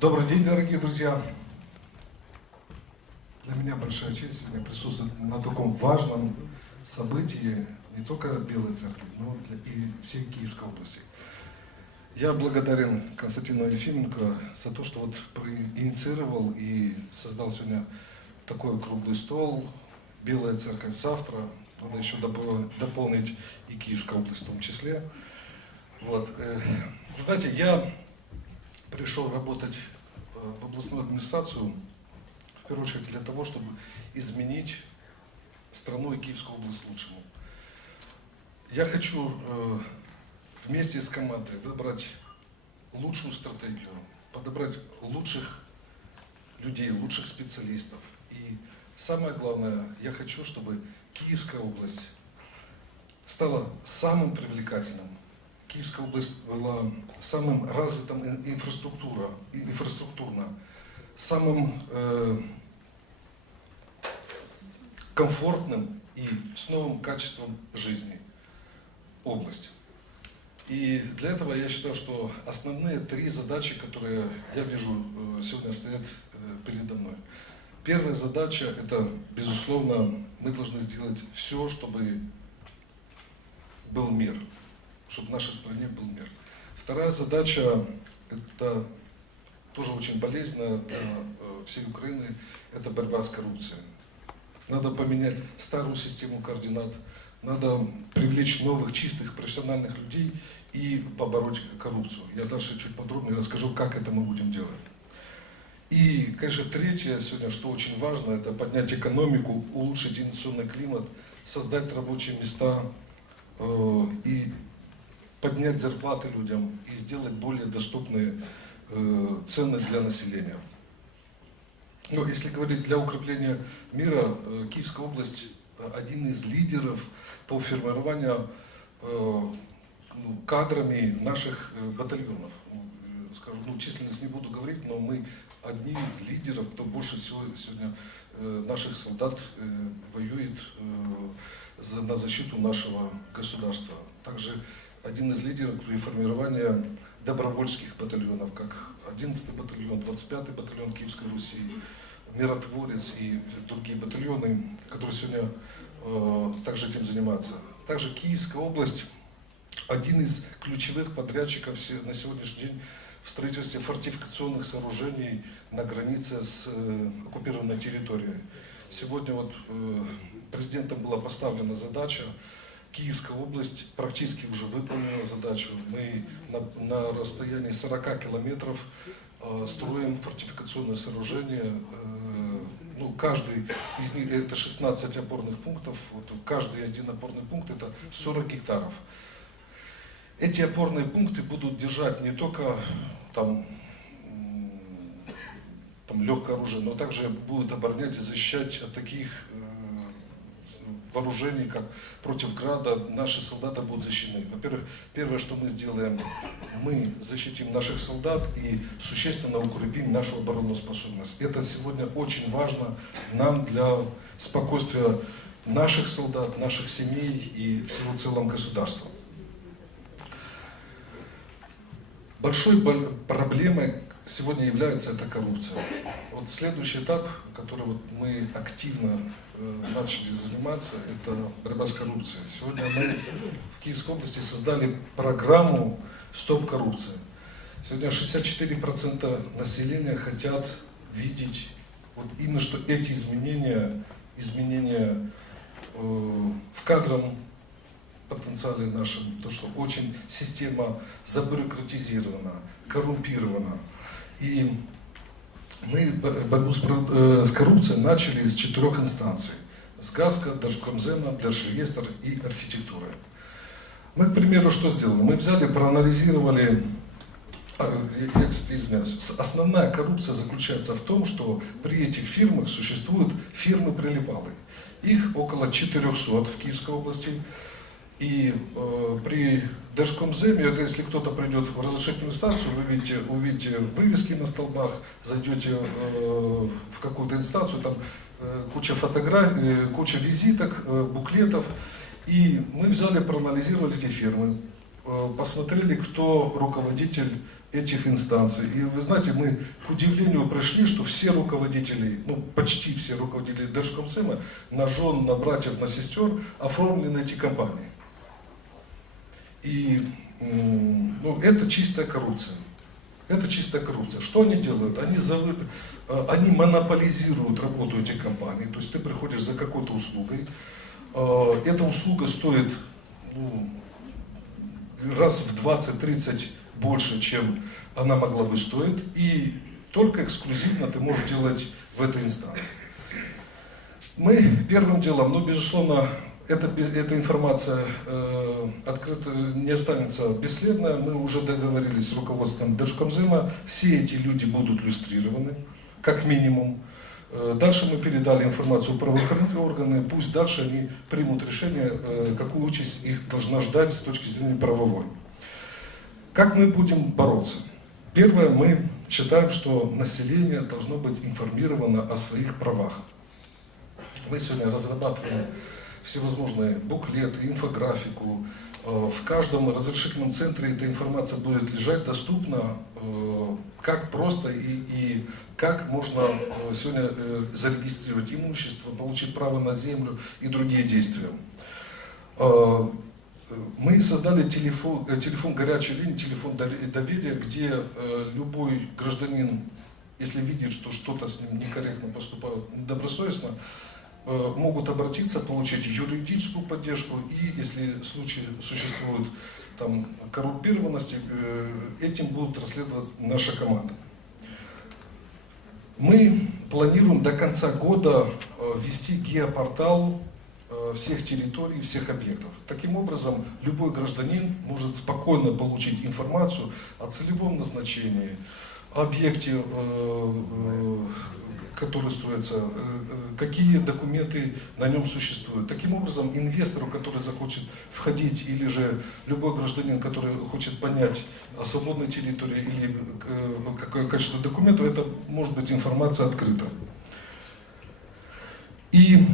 Добрый день, дорогие друзья. Для меня большая честь сегодня присутствовать на таком важном событии не только Белой Церкви, но и всей Киевской области. Я благодарен Константину Ефименко за то, что вот инициировал и создал сегодня такой круглый стол. Белая Церковь завтра, надо еще допол- дополнить и Киевская область в том числе. Вот. э, Вы знаете, я пришел работать э, в областную администрацию, в первую очередь для того, чтобы изменить страну и Киевскую область лучшему. Я хочу э, вместе с командой выбрать лучшую стратегию, подобрать лучших людей, лучших специалистов. И самое главное, я хочу, чтобы Киевская область стала самым привлекательным. Киевская область была самым развитым ин- инфраструктура, инфраструктурно, самым э, комфортным и с новым качеством жизни область. И для этого я считаю, что основные три задачи, которые я вижу э, сегодня стоят э, передо мной. Первая задача – это, безусловно, мы должны сделать все, чтобы был мир, чтобы в нашей стране был мир. Вторая задача – это тоже очень болезненная для э, всей Украины – это борьба с коррупцией. Надо поменять старую систему координат, надо привлечь новых, чистых, профессиональных людей и побороть коррупцию. Я дальше чуть подробнее расскажу, как это мы будем делать. И, конечно, третье сегодня, что очень важно, это поднять экономику, улучшить инвестиционный климат, создать рабочие места э, и поднять зарплаты людям и сделать более доступные э, цены для населения. Ну, если говорить для укрепления мира, э, Киевская область один из лидеров по формированию э, ну, кадрами наших батальонов. Ну, Скажу, ну, численность не буду говорить, но мы одни из лидеров, кто больше всего сегодня наших солдат воюет за- на защиту нашего государства. Также один из лидеров при формировании добровольских батальонов, как 11-й батальон, 25-й батальон Киевской Руси, Миротворец и другие батальоны, которые сегодня э, также этим занимаются. Также Киевская область один из ключевых подрядчиков на сегодняшний день в строительстве фортификационных сооружений на границе с э, оккупированной территорией. Сегодня вот э, президентом была поставлена задача, Киевская область практически уже выполнила задачу. Мы на, на расстоянии 40 километров э, строим фортификационное сооружение. э, ну, каждый из них, это 16 опорных пунктов, вот каждый один опорный пункт это 40 гектаров. Эти опорные пункты будут держать не только там, там легкое оружие, но также будут оборонять и защищать от таких э, вооружений, как против града, наши солдаты будут защищены. Во-первых, первое, что мы сделаем, мы защитим наших солдат и существенно укрепим нашу оборонную способность. Это сегодня очень важно нам для спокойствия наших солдат, наших семей и всего целом государства. Большой бол- проблемой сегодня является эта коррупция. Вот следующий этап, который вот мы активно начали заниматься, это борьба с коррупцией. Сегодня мы в Киевской области создали программу «Стоп коррупции». Сегодня 64% населения хотят видеть вот именно что эти изменения, изменения э, в кадровом потенциале нашем, то, что очень система забюрократизирована, коррумпирована. И мы бо- борьбу с, э, с коррупцией начали с четырех инстанций. С ГАСКО, Держкомзема, Держреестр и архитектуры. Мы, к примеру, что сделали? Мы взяли, проанализировали, а, я, кстати, извиняюсь, основная коррупция заключается в том, что при этих фирмах существуют фирмы-прилипалы. Их около 400 в Киевской области. И э, при Держкомземе, это если кто-то придет в разрешительную инстанцию, вы видите, увидите вывески на столбах, зайдете э, в какую-то инстанцию, там э, куча фотографий, э, куча визиток, э, буклетов. И мы взяли, проанализировали эти фирмы, э, посмотрели, кто руководитель этих инстанций. И вы знаете, мы к удивлению пришли, что все руководители, ну почти все руководители Держкомсема на жен, на братьев, на сестер оформлены эти компании. И ну, это чистая коррупция. Это чистая коррупция. Что они делают? Они, завы- э, они монополизируют работу этих компаний. То есть ты приходишь за какой-то услугой. Э, Эта услуга стоит ну, раз в 20-30 больше, чем она могла бы стоить. И только эксклюзивно ты можешь делать в этой инстанции. Мы первым делом, ну, безусловно, эта, эта информация э, открыто не останется бесследно. Мы уже договорились с руководством Держкомзема. Все эти люди будут люстрированы, как минимум. Э, Дальше мы передали информацию правоохранительные органы. Пусть дальше они примут решение, э, какую участь их должна ждать с точки зрения правовой. Как мы будем бороться? Первое, мы считаем, что население должно быть информировано о своих правах. Мы сегодня разрабатываем всевозможные буклеты, инфографику. Э, В каждом разрешительном центре эта информация будет лежать доступна, э, как просто и, и как можно э, сегодня зарегистрировать имущество, получить право на землю и другие действия. Мы создали телефон, телефон горячей линии, телефон дов- доверия, где любой гражданин, если видит, что что-то с ним некорректно поступают, недобросовестно, могут обратиться, получить юридическую поддержку и, если случаи существуют там, коррумпированности, э, этим будут расследовать наша команда. Мы планируем до конца года э, ввести геопортал э, всех территорий, всех объектов. Таким образом, любой гражданин может спокойно получить информацию о целевом назначении, объекте, э, э, который строится, э, э, какие документы на нем существуют. Таким образом, инвестору, который захочет входить, или же любой гражданин, который хочет понять о свободной территории или э, какое качество документов, это может быть информация открыта. И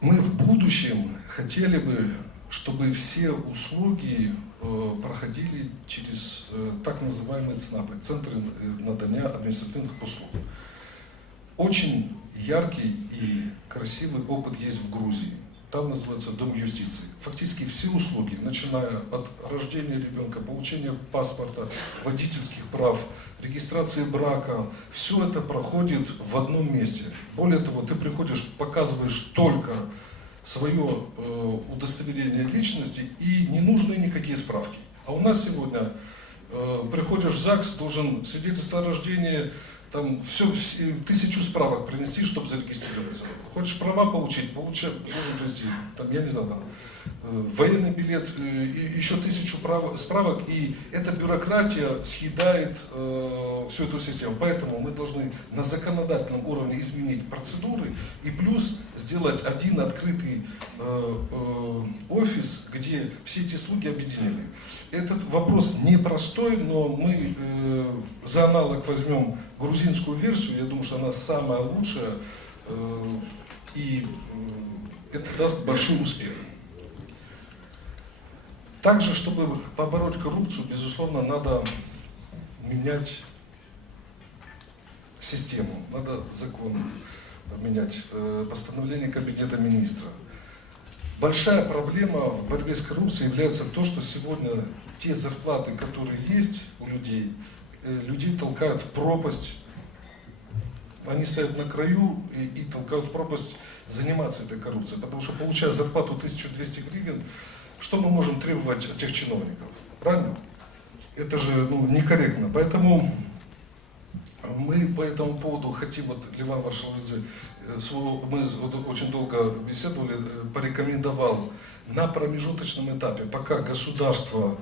мы в будущем хотели бы, чтобы все услуги проходили через э, так называемые ЦНАПы, Центры э, надания административных услуг. Очень яркий и красивый опыт есть в Грузии. Там называется Дом юстиции. Фактически все услуги, начиная от рождения ребенка, получения паспорта, водительских прав, регистрации брака, все это проходит в одном месте. Более того, ты приходишь, показываешь только свое э, удостоверение личности и не нужны никакие справки. А у нас сегодня э, приходишь в ЗАГС, должен свидетельство о рождении, там все, все- тысячу справок принести, чтобы зарегистрироваться. Хочешь права получить, получай, должен принести, там, я не знаю, там, военный билет, э, еще тысячу прав- справок, и эта бюрократия съедает э, всю эту систему. Поэтому мы должны на законодательном уровне изменить процедуры и плюс сделать один открытый э, э, офис, где все эти услуги объединены. Этот вопрос непростой, но мы э, за аналог возьмем грузинскую версию, я думаю, что она самая лучшая, э, и э, это даст большой успех. Также, чтобы побороть коррупцию, безусловно, надо менять систему, надо закон менять, э, постановление Кабинета министра. Большая проблема в борьбе с коррупцией является то, что сегодня те зарплаты, которые есть у людей, э, людей толкают в пропасть. Они стоят на краю и, и толкают в пропасть заниматься этой коррупцией. Потому что, получая зарплату 1200 гривен, что мы можем требовать от тех чиновников? Правильно? Это же ну, некорректно. Поэтому мы по этому поводу хотим, вот Ливан Варшалидзе, э, мы очень долго беседовали, э, порекомендовал на промежуточном этапе, пока государство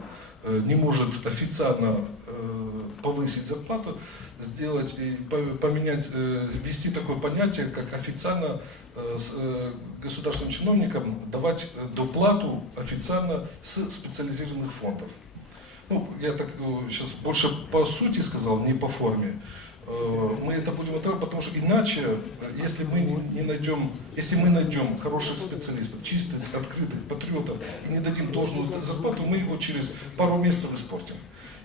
не может официально э, повысить зарплату, сделать и по- поменять, э, ввести такое понятие, как официально э, с, э, государственным чиновникам давать э, доплату официально с специализированных фондов. Ну, я так сейчас больше по сути сказал, не по форме. Э, мы это будем отрабатывать, потому что иначе, э, если мы не, найдем, если мы найдем хороших специалистов, чистых, открытых, патриотов и не дадим должную зарплату, мы его через пару месяцев испортим.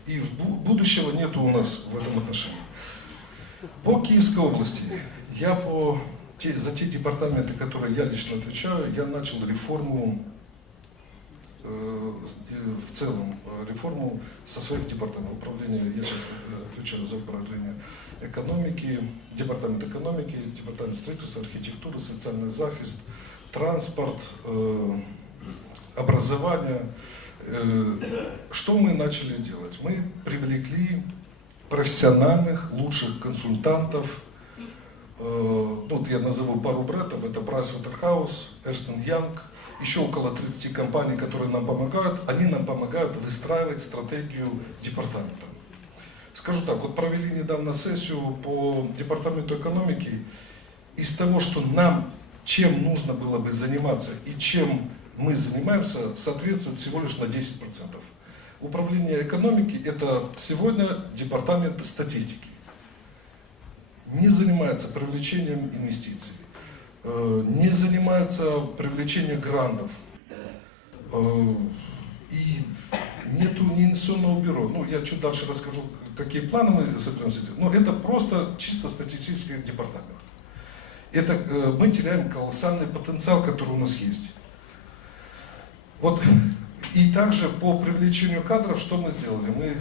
И будущего нету у нас в этом отношении. По Киевской области, я по те- за те департаменты, которые я лично отвечаю, я начал реформу в целом э, реформу со своих департаментов управления. Я сейчас э, отвечаю за управление экономики, департамент экономики, департамент строительства, архитектуры, социальный захист, транспорт, э, образование. Э, Что мы начали делать? Мы привлекли профессиональных, лучших консультантов. Э, Ну, вот я назову пару братов. Это Pricewaterhouse, Ernst Young, еще около 30 компаний, которые нам помогают. Они нам помогают выстраивать стратегию департамента. Скажу так, вот провели недавно сессию по департаменту экономики. Из того, что нам, чем нужно было бы заниматься и чем мы занимаемся, соответствует всего лишь на 10%. Управление экономики – это сегодня департамент статистики. Не занимается привлечением инвестиций, не занимается привлечением грантов. Э, И нету ни инвестиционного бюро. Ну, я чуть дальше расскажу, какие планы мы собираемся делать. Но это просто чисто статистический департамент. Это э, мы теряем колоссальный потенциал, который у нас есть. Вот и также по привлечению кадров, что мы сделали? Мы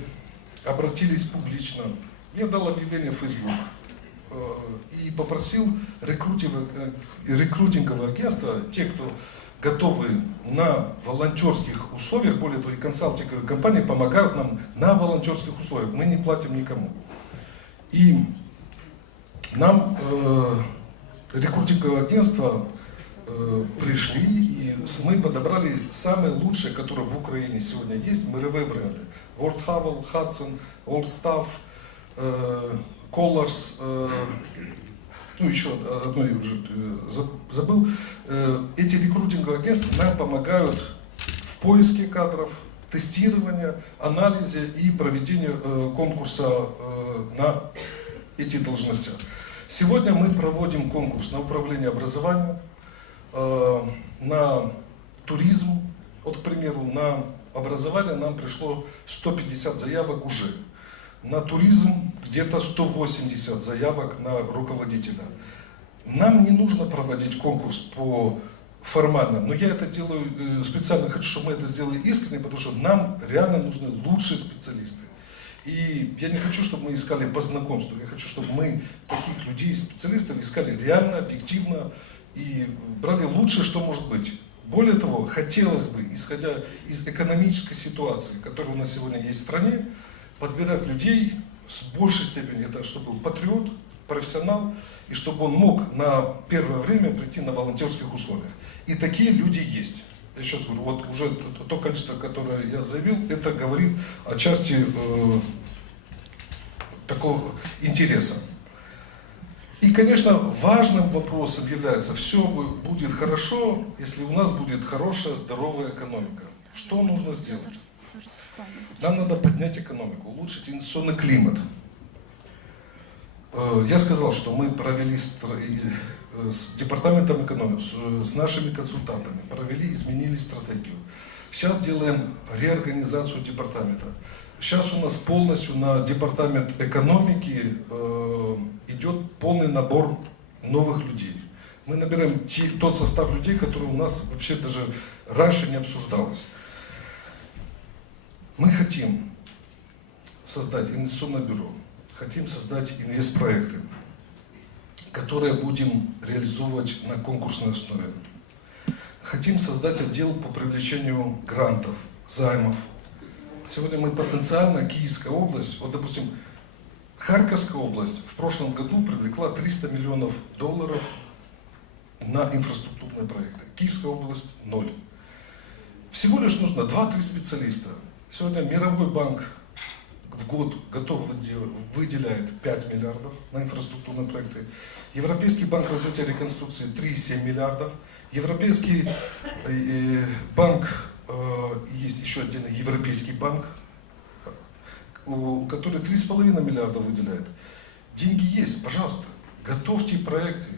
обратились публично. Я дал объявление в Facebook э, и попросил рекрутинговое, э, агентство, те, кто готовы на волонтерских условиях, более того, и консалтинговые компании помогают нам на волонтерских условиях. Мы не платим никому. И нам э, рекрутинговое агентство э, пришли, и мы подобрали самые лучшие, которые в Украине сегодня есть, мировые бренды. World Havel, Hudson, Old Staff, э, Colors, э, ну еще одно я уже э, за- забыл. Э, Эти рекрутинговые агентства нам помогают в поиске кадров, тестировании, анализе и проведении конкурса на эти должности. Сегодня мы проводим конкурс на управление образованием, на туризм. Вот, к примеру, на образование нам пришло 150 заявок уже. На туризм где-то 180 заявок на руководителя. Нам не нужно проводить конкурс по формально, но я это делаю э, специально, хочу, чтобы мы это сделали искренне, потому что нам реально нужны лучшие специалисты. И я не хочу, чтобы мы искали по знакомству, я хочу, чтобы мы таких людей, специалистов, искали реально, объективно и брали лучшее, что может быть. Более того, хотелось бы, исходя из экономической ситуации, которая у нас сегодня есть в стране, подбирать людей с большей степенью, это чтобы был патриот, профессионал, и чтобы он мог на первое время прийти на волонтерских условиях. И такие люди есть. Я сейчас говорю, вот уже то- количество, которое я заявил, это говорит о части э, такого интереса. И, конечно, важным вопросом является, все будет хорошо, если у нас будет хорошая, здоровая экономика. Что нужно сделать? Нам надо поднять экономику, улучшить инвестиционный климат. Э, Я сказал, что мы провели и, э, с департаментом экономики, с- с нашими консультантами, провели, изменили стратегию. Сейчас делаем реорганизацию департамента. Сейчас у нас полностью на департамент экономики э, идет полный набор новых людей. Мы набираем те- тот состав людей, который у нас вообще даже раньше не обсуждалось. Мы хотим создать инвестиционное бюро, хотим создать инвестпроекты, которые будем реализовывать на конкурсной основе. Хотим создать отдел по привлечению грантов, займов. Сегодня мы потенциально, Киевская область, вот допустим, Харьковская область в прошлом году привлекла 300 миллионов долларов на инфраструктурные проекты. Киевская область – ноль. Всего лишь нужно 2-3 специалиста. Сегодня Мировой банк в год готов выде- выделяет 5 миллиардов на инфраструктурные проекты. Европейский банк развития и реконструкции 3,7 миллиардов. Европейский э, банк, э, есть еще отдельный Европейский банк, у- который 3,5 миллиарда выделяет. деньги есть, пожалуйста, готовьте проекты.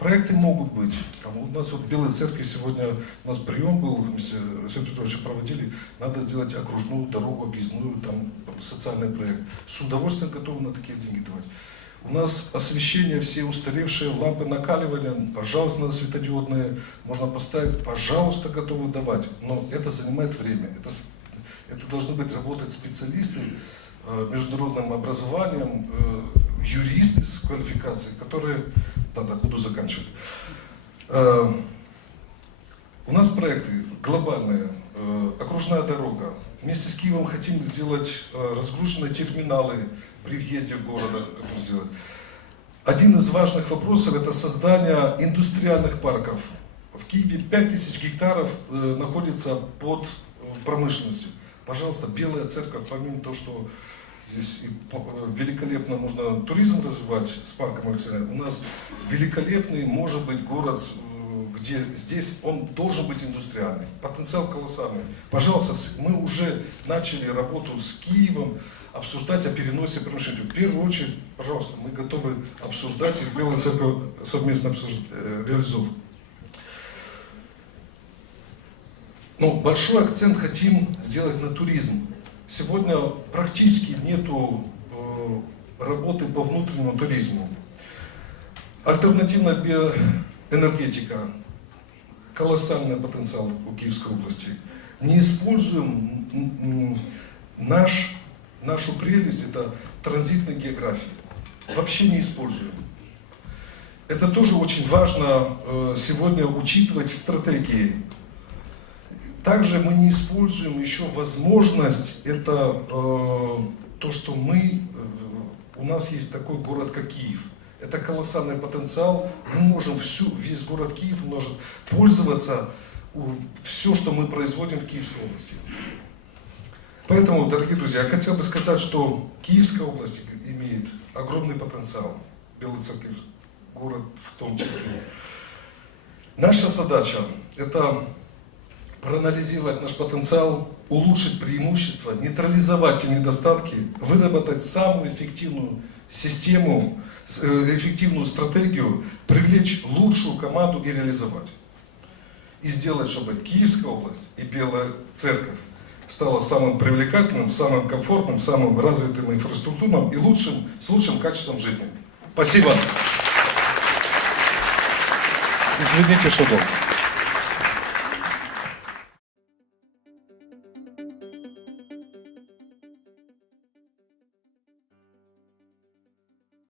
Проекты могут быть. Там у нас вот в Белой Церкви сегодня у нас прием был, мы с Алексеем Петровичем проводили, надо сделать окружную дорогу, объездную, там социальный проект. С удовольствием готовы на такие деньги давать. У нас освещение, все устаревшие лампы накаливания, пожалуйста, надо светодиодные, можно поставить, пожалуйста, готовы давать. Но это занимает время. Это, это должны быть работать специалисты э, международным образованием, э, юристы с квалификацией, которые... Да, да, буду заканчивать. Э, У нас проекты глобальные. Э, Окружная дорога. Вместе с Киевом хотим сделать э, разгруженные терминалы при въезде в город. сделать. Один из важных вопросов это создание индустриальных парков. В Киеве 5000 гектаров находится под промышленностью. Пожалуйста, Белая Церковь, помимо того, что здесь и э, великолепно можно туризм развивать с парком Алексея, у нас великолепный может быть город, э, где здесь он должен быть индустриальный. Потенциал колоссальный. Пожалуйста, мы уже начали работу с Киевом, обсуждать о переносе промышленности. В первую очередь, пожалуйста, мы готовы обсуждать и с Белой Церковью совместно обсужд- э, реализовывать. Ну, большой акцент хотим сделать на туризм. Сегодня практически нету э, работы по внутреннему туризму. Альтернативная биоэнергетика, колоссальный потенциал у Киевской области. Не используем наш, нашу прелесть, это транзитной географии. Вообще не используем. Это тоже очень важно э, сегодня учитывать в стратегии. Также мы не используем еще возможность, это э, то, что мы, э, у нас есть такой город, как Киев. Это колоссальный потенциал. Мы можем всю, весь город Киев может пользоваться все, что мы производим в Киевской области. Поэтому, дорогие друзья, я хотел бы сказать, что Киевская область имеет огромный потенциал. Белый Церковь, город в том числе. Наша задача – это проанализировать наш потенциал, улучшить преимущества, нейтрализовать недостатки, выработать самую эффективную систему, э, эффективную стратегию, привлечь лучшую команду и реализовать. И сделать, чтобы Киевская область и Белая Церковь стала самым привлекательным, самым комфортным, самым развитым инфраструктурным и лучшим, с лучшим качеством жизни. Спасибо. Извините, что долго.